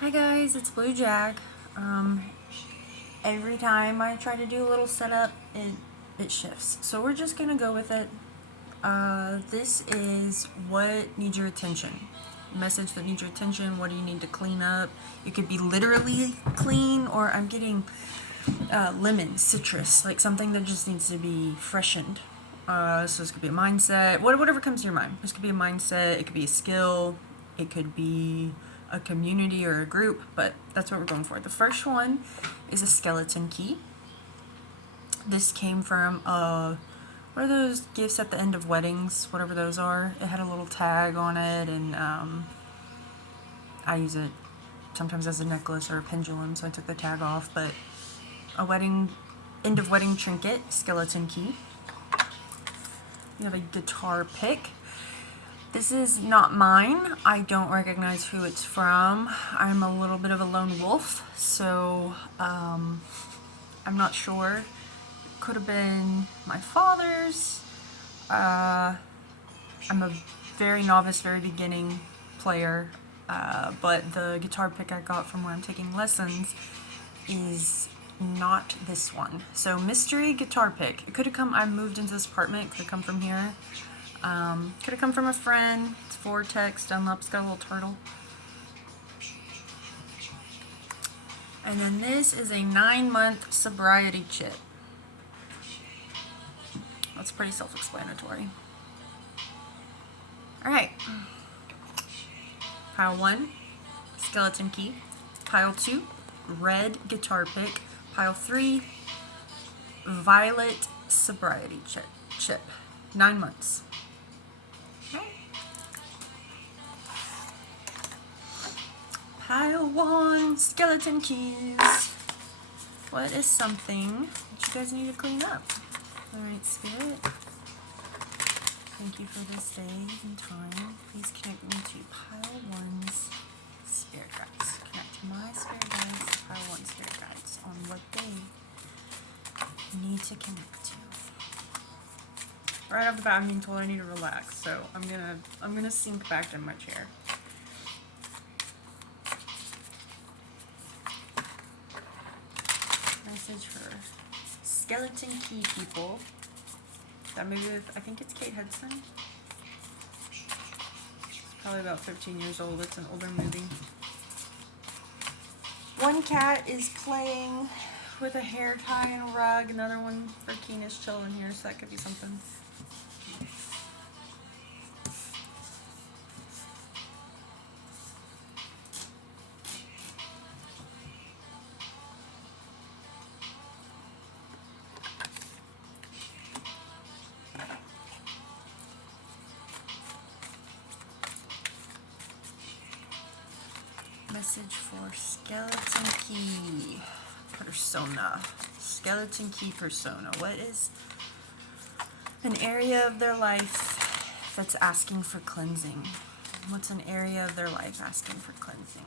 Hi guys, it's Blue Jack. Every time I try to do a little setup, it shifts. So we're just gonna go with it. This is what needs your attention. Message that needs your attention. What do you need to clean up? It could be literally clean, or I'm getting lemon, citrus, like something that just needs to be freshened. So this could be a mindset, whatever comes to your mind. This could be a mindset, it could be a skill, it could be a community or a group, but that's what we're going for. The first one is a skeleton key. This came from what are those gifts at the end of weddings, whatever those are. It had a little tag on it, and I use it sometimes as a necklace or a pendulum, so I took the tag off, but a end of wedding trinket, skeleton key. You have a guitar pick. This is not mine. I don't recognize who it's from. I'm a little bit of a lone wolf, so I'm not sure. Could have been my father's. I'm a very novice, very beginning player, but the guitar pick I got from where I'm taking lessons is not this one. So mystery guitar pick. It could have come, I moved into this apartment, could have come from here. Could have come from a friend. It's Vortex, Dunlop's got a little turtle. And then this is a 9-month sobriety chip. That's pretty self-explanatory. Alright. Pile 1, skeleton key. Pile 2, red guitar pick. Pile 3, violet sobriety chip. 9 months. Okay. Pile 1, skeleton keys. What is something that you guys need to clean up? Alright, Spirit. Thank you for this day and time. Please connect me to Pile 1's spirit guides. Connect my spirit guides to Pile 1 spirit guides on what they need to connect to. Right off the bat, I'm being told I need to relax, so I'm gonna sink back in my chair. Message for skeleton key people. That movie with, I think it's Kate Hudson. It's probably about 15 years old. It's an older movie. One cat is playing with a hair tie and a rug. Another one for Keen is chilling here, so that could be something. Message for skeleton key persona. Skeleton key persona. What is an area of their life that's asking for cleansing? What's an area of their life asking for cleansing?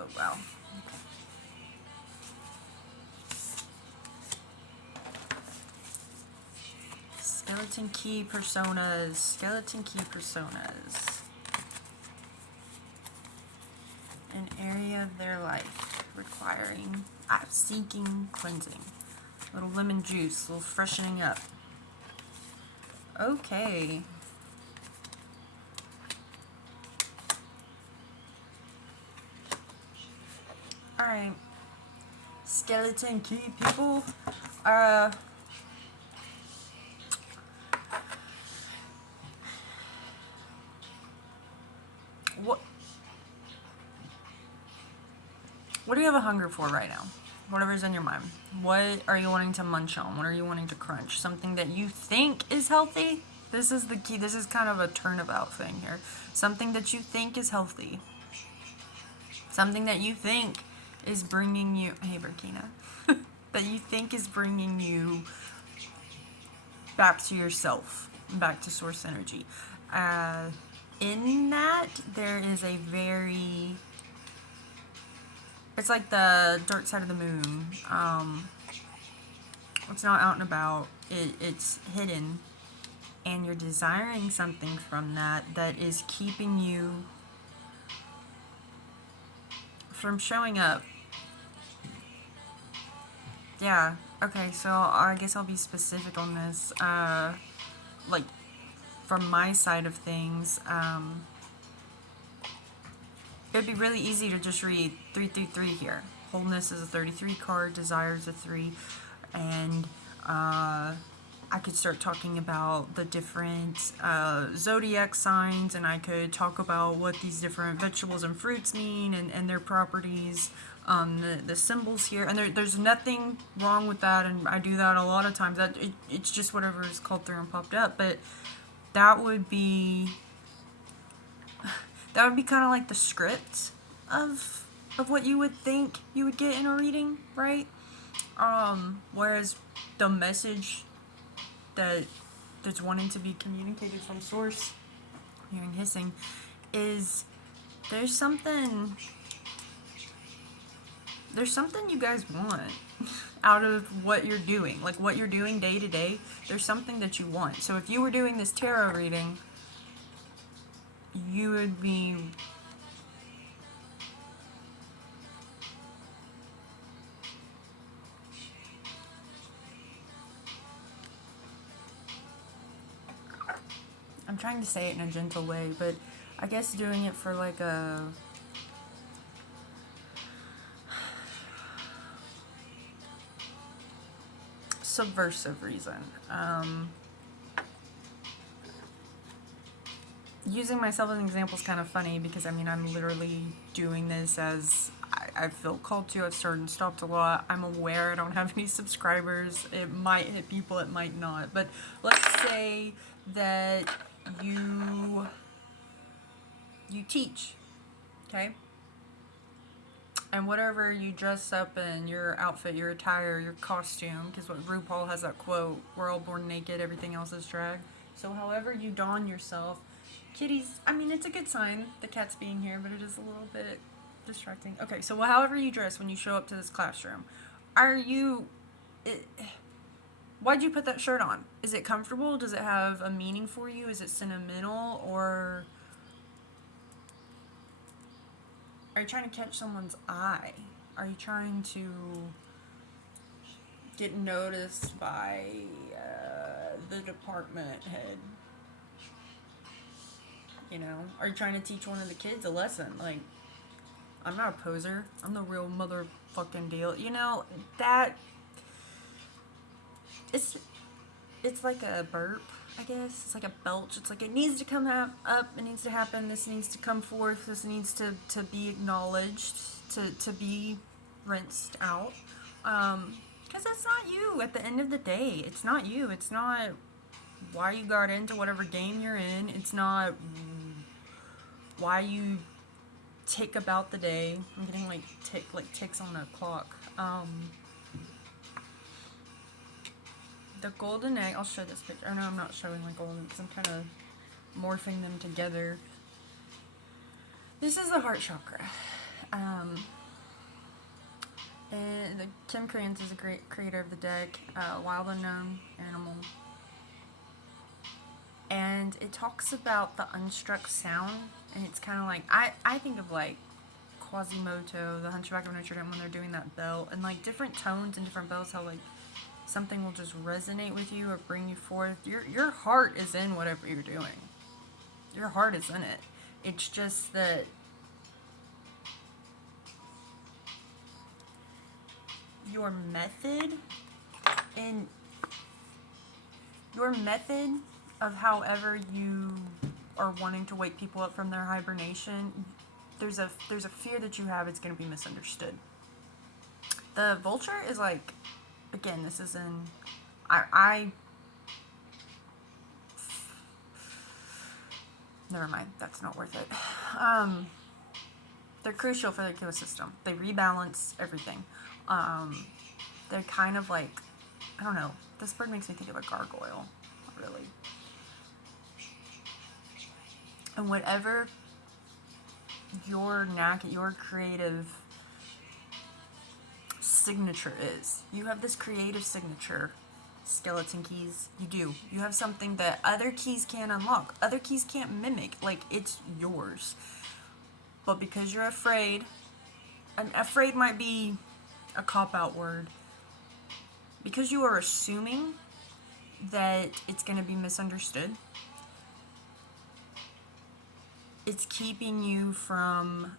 Oh, wow. Skeleton key personas. Skeleton key personas. An area of their life requiring, seeking cleansing. A little lemon juice, a little freshening up. Okay. Alright. Skeleton key people. What do you have a hunger for right now? Whatever's in your mind. What are you wanting to munch on? What are you wanting to crunch? Something that you think is healthy? This is the key. This is kind of a turnabout thing here. Something that you think is healthy. Something that you think is bringing you... Hey, Burkina. That you think is bringing you back to yourself. Back to source energy. In that, there is a very It's like the dark side of the moon. It's not out and about. It's hidden, and you're desiring something from that is keeping you from showing up. Yeah. Okay. So I guess I'll be specific on this. Like from my side of things, it'd be really easy to just read 333 here. Wholeness is a 33 card. Desire is a 3, and I could start talking about the different zodiac signs, and I could talk about what these different vegetables and fruits mean and their properties, the symbols here. And there's nothing wrong with that, and I do that a lot of times. It's just whatever is called through and popped up. But that would be kind of like the script of what you would think you would get in a reading, right? Whereas the message that's wanting to be communicated from source, hearing hissing, is there's something you guys want out of what you're doing. Like what you're doing day to day, there's something that you want. So if you were doing this tarot reading, you would be I'm trying to say it in a gentle way, but I guess doing it for like a subversive reason. Using myself as an example is kind of funny because I mean I'm literally doing this as I feel called to. I've started and stopped a lot. I'm aware I don't have any subscribers. It might hit people, it might not. But let's say that you teach, okay? And whatever you dress up in, your outfit, your attire, your costume, because what RuPaul has that quote, we're all born naked, everything else is drag. So however you don yourself, kitties, I mean, it's a good sign, the cat's being here, but it is a little bit distracting. Okay, so however you dress when you show up to this classroom, why'd you put that shirt on? Is it comfortable? Does it have a meaning for you? Is it sentimental? Or are you trying to catch someone's eye? Are you trying to get noticed by the department head? You know, are you trying to teach one of the kids a lesson? Like, I'm not a poser. I'm the real motherfucking deal. You know, that it's like a burp, I guess. It's like a belch. It's like it needs to come up. It needs to happen. This needs to come forth. This needs to be acknowledged. To be rinsed out. Because that's not you. At the end of the day, it's not you. It's not why you got into whatever game you're in. It's not why you tick about the day. I'm getting like ticks on a clock. The golden egg, I'll show this picture. Oh no, I'm not showing like golden because I'm kind of morphing them together. This is the heart chakra. And Kim Krantz is a great creator of the deck, Wild Unknown Animal. And it talks about the unstruck sound, and it's kind of like, I think of like Quasimodo, the Hunchback of Notre Dame, when they're doing that bell, and like different tones and different bells, how like something will just resonate with you or bring you forth. Your heart is in whatever you're doing. Your heart is in it. It's just that your method of however you are wanting to wake people up from their hibernation, there's a fear that you have it's going to be misunderstood. The vulture is like, again, this is in I never mind, that's not worth it. They're crucial for the ecosystem. They rebalance everything. They're kind of like, I don't know, this bird makes me think of a gargoyle, really. And whatever your knack, your creative signature is. You have this creative signature. Skeleton keys, you do. You have something that other keys can't unlock. Other keys can't mimic. Like, it's yours. But because you're afraid, and afraid might be a cop-out word, because you are assuming that it's going to be misunderstood, it's keeping you from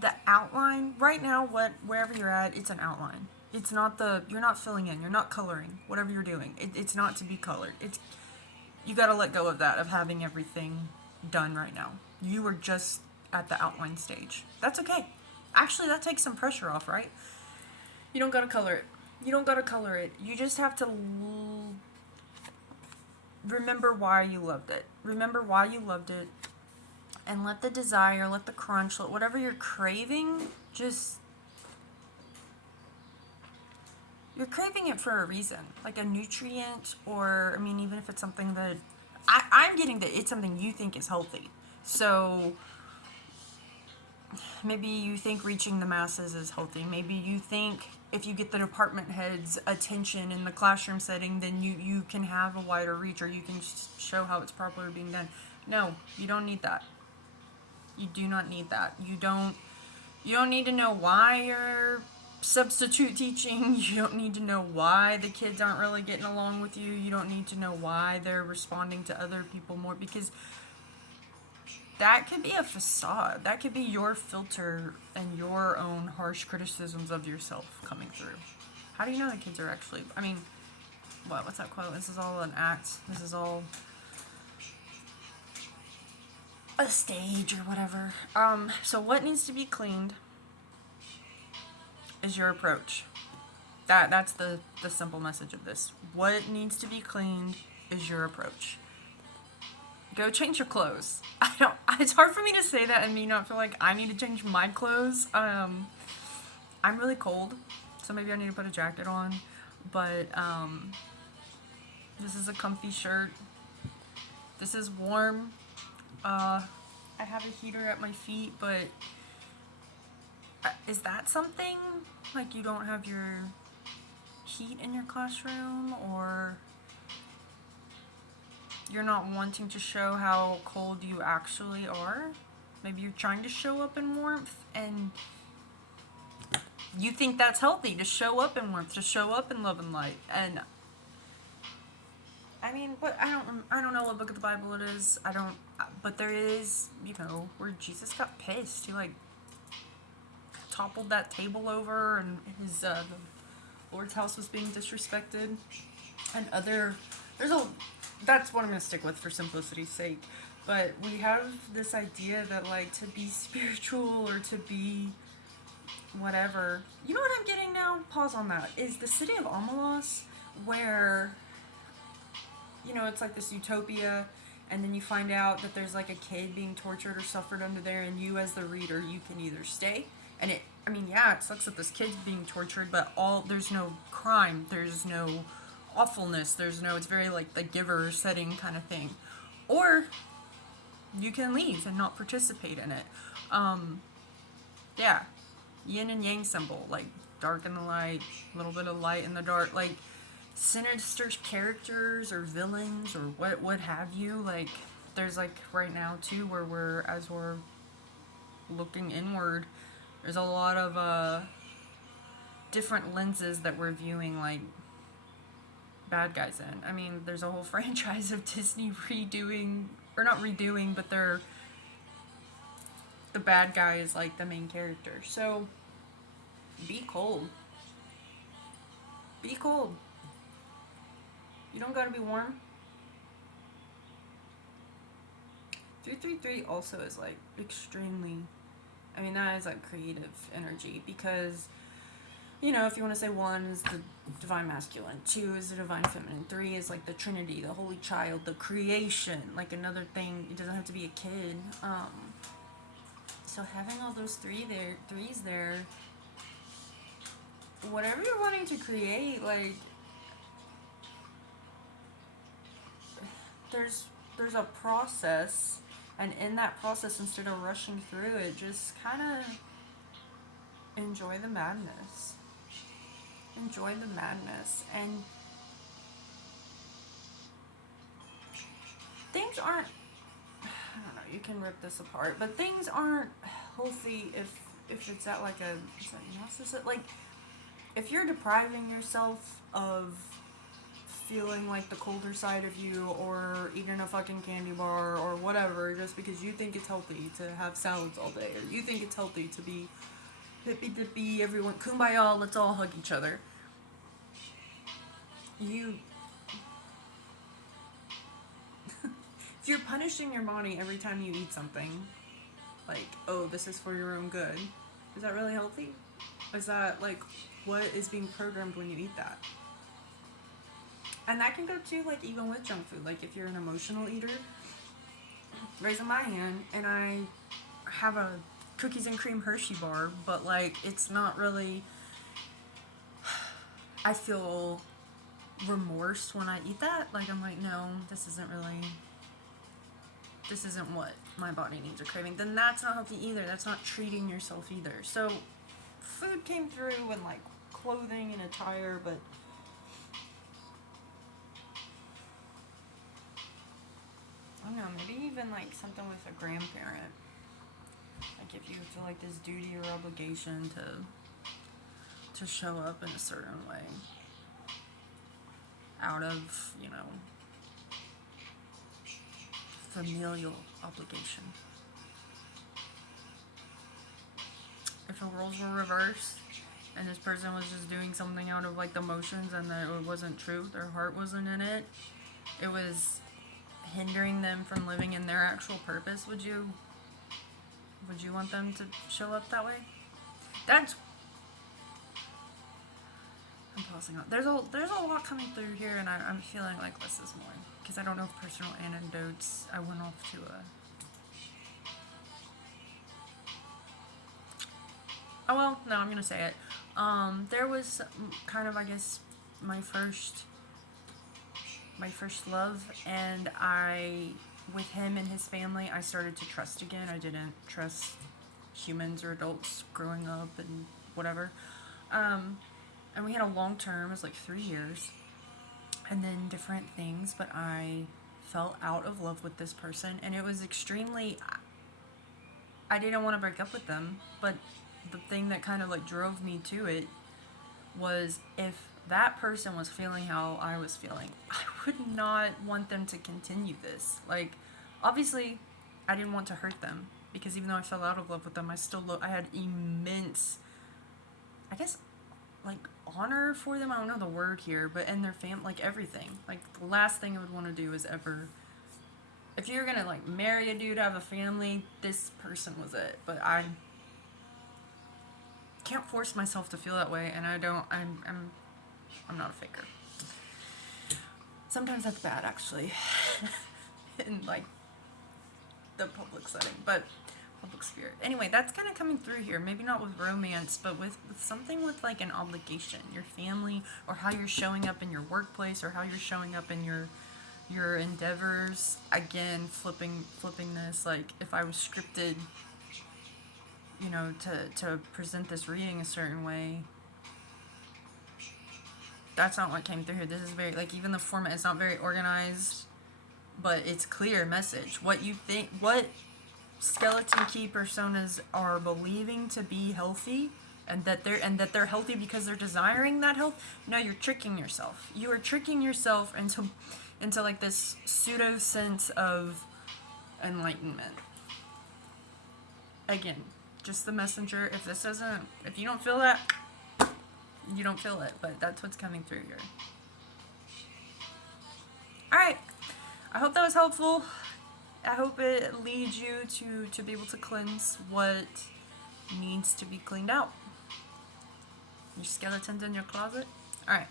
the outline. Right now, wherever you're at, it's an outline. It's not you're not filling in, you're not coloring, whatever you're doing. It's not to be colored. You gotta let go of that, of having everything done right now. You are just at the outline stage. That's okay. Actually, that takes some pressure off, right? You don't gotta color it. You don't gotta color it. You just have to remember why you loved it. Remember why you loved it. And let the desire, let the crunch, let whatever you're craving, you're craving it for a reason. Like a nutrient, or, I mean, even if it's something that, I'm getting that it's something you think is healthy. So, maybe you think reaching the masses is healthy. Maybe you think if you get the department head's attention in the classroom setting, then you can have a wider reach, or you can show how it's properly being done. No, you don't need that. You do not need that. You don't need to know why you're substitute teaching. You don't need to know why the kids aren't really getting along with you. You don't need to know why they're responding to other people more, because that could be a facade. That could be your filter and your own harsh criticisms of yourself coming through. How do you know the kids are actually, I mean, what's that quote? This is all an act. This is all a stage or whatever. So what needs to be cleaned is your approach. That's the simple message of this. What needs to be cleaned is your approach. Go change your clothes. It's hard for me to say that and me not feel like I need to change my clothes. I'm really cold, so maybe I need to put a jacket on. But this is a comfy shirt. This is warm. I have a heater at my feet, but is that something? Like, you don't have your heat in your classroom, or you're not wanting to show how cold you actually are? Maybe you're trying to show up in warmth, and you think that's healthy, to show up in warmth, to show up in love and light. And I mean, but I don't know what book of the Bible it is. But there is, where Jesus got pissed. He, like, toppled that table over, and his, the Lord's house was being disrespected. And that's what I'm going to stick with for simplicity's sake. But we have this idea that, like, to be spiritual or to be whatever. You know what I'm getting now? Pause on that. Is the city of Amalos, where, it's like this utopia, and then you find out that there's, like, a kid being tortured or suffered under there, and you as the reader, you can either stay, and it sucks that this kid's being tortured, but there's no crime, there's no awfulness, it's very like the Giver setting kind of thing. Or you can leave and not participate in it. Yeah, yin and yang symbol, like dark in the light, a little bit of light in the dark, like sinister characters or villains or what have you. Like, there's, like, right now too, where as we're looking inward, there's a lot of different lenses that we're viewing, like, bad guys in. I mean, there's a whole franchise of Disney not redoing, but the bad guy is, like, the main character. So be cold. Be cold. You don't gotta be warm. 333 also is, like, extremely, that is, like, creative energy, because, if you want to say 1 is the divine masculine, 2 is the divine feminine, 3 is, like, the Trinity, the Holy Child, the creation, like, another thing. It doesn't have to be a kid. So having all those threes there, whatever you're wanting to create, like, there's a process, and in that process, instead of rushing through it, just kind of enjoy the madness. Enjoy the madness. And things aren't, I don't know, you can rip this apart, but things aren't healthy if it's at like a, is that narcissist? Like, if you're depriving yourself of feeling like the colder side of you, or eating a fucking candy bar or whatever, just because you think it's healthy to have salads all day, or you think it's healthy to be hippy dippy, everyone kumbaya, let's all hug each other. You if you're punishing your body every time you eat something, like, oh, this is for your own good, is that really healthy? Is that like what is being programmed when you eat that? And that can go to, like, even with junk food. Like, if you're an emotional eater, raising my hand, and I have a cookies and cream Hershey bar, but, like, it's not really, I feel remorse when I eat that. Like, I'm like, no, this isn't what my body needs or craving. Then that's not healthy either. That's not treating yourself either. So, food came through, and, like, clothing and attire, but I don't know, maybe even like something with a grandparent. Like, if you feel like this duty or obligation to show up in a certain way out of, familial obligation. If the roles were reversed and this person was just doing something out of like the motions, and that it wasn't true, their heart wasn't in it, it was hindering them from living in their actual purpose, would you want them to show up that way? I'm pausing on. There's a lot coming through here, and I'm feeling like less is more, because I don't know if personal anecdotes, I went off to a, oh well, no, I'm gonna say it. There was kind of, I guess, my first love, and with him and his family, I started to trust again. I didn't trust humans or adults growing up and whatever. And we had a long term, it was like 3 years, and then different things, but I fell out of love with this person, and it was extremely, I didn't want to break up with them, but the thing that kind of like drove me to it was, if that person was feeling how I was feeling, I would not want them to continue this. Like, obviously, I didn't want to hurt them, because even though I fell out of love with them, I had immense, I guess, like, honor for them. I don't know the word here, but in their like, everything. Like, the last thing I would want to do is ever, if you're gonna like marry a dude, have a family, this person was it. But I can't force myself to feel that way, and I'm not a faker. Sometimes that's bad, actually, in like the public setting, but public sphere. Anyway, that's kind of coming through here. Maybe not with romance, but with something with like an obligation, your family, or how you're showing up in your workplace, or how you're showing up in your endeavors. Again, flipping this, like, if I was scripted, to present this reading a certain way, that's not what came through here. This is very, like, even the format is not very organized, but it's clear message. What you think, what skeleton key personas are believing to be healthy, and that they're healthy because they're desiring that health. No, you're tricking yourself. You are tricking yourself into like this pseudo sense of enlightenment. Again, just the messenger. If you don't feel that, you don't feel it, but that's what's coming through here. Alright, I hope that was helpful. I hope it leads you to be able to cleanse what needs to be cleaned out. Your skeletons in your closet. Alright.